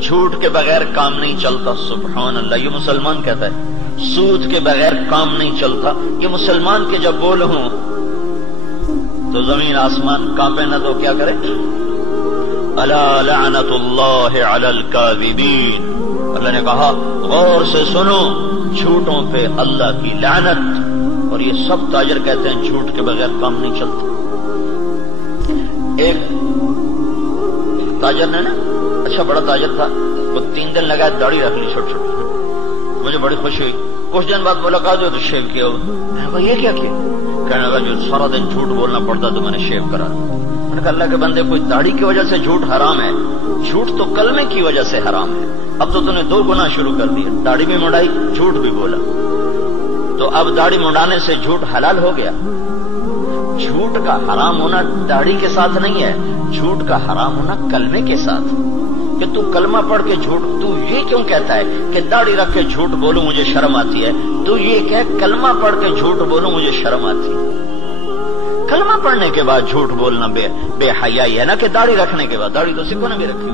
جھوٹ کے بغیر کام نہیں چلتا. سبحان اللہ، یہ مسلمان کہتا ہے سود کے بغیر کام نہیں چلتا. یہ مسلمان کے جب بول ہوں تو زمین آسمان کانپے نہ تو کیا کرے؟ الا لعنت اللہ علی الکاذبین. اللہ نے کہا غور سے سنو، جھوٹوں پہ اللہ کی لعنت. اور یہ سب تاجر کہتے ہیں جھوٹ کے بغیر کام نہیں چلتا. ایک تاجر نے نا، اچھا بڑا تاجر تھا، وہ 3 دن لگا داڑھی رکھ لی چھوٹی چھوٹی. مجھے بڑی خوشی ہوئی. کچھ دن بعد ملاقات ہوئی تو شیو کیا ہوا. میں نے کہا یہ کیا کیا؟ کہنے لگا جو سارا دن جھوٹ بولنا پڑتا تو میں نے شیو کرا. میں نے کہا اللہ کے بندے، کوئی داڑھی کی وجہ سے جھوٹ حرام ہے؟ جھوٹ تو کلمے کی وجہ سے حرام ہے. اب تو نے 2 گناہ شروع کر دیے، داڑھی بھی مڑائی، جھوٹ بھی بولا. تو اب داڑھی مڑانے سے جھوٹ حلال ہو گیا. جھوٹ کا حرام ہونا داڑھی کے ساتھ نہیں ہے، جھوٹ کا حرام ہونا کلمے کے ساتھ. کہ تو کلمہ پڑھ کے جھوٹ، تو یہ کیوں کہتا ہے کہ داڑھی رکھ کے جھوٹ بولوں مجھے شرم آتی ہے؟ تو یہ کہ کلمہ پڑھ کے جھوٹ بولوں مجھے شرم آتی ہے. کلمہ پڑھنے کے بعد جھوٹ بولنا بے حیائی ہے نا، کہ داڑھی رکھنے کے بعد. داڑھی تو سکھوں نے بھی رکھی.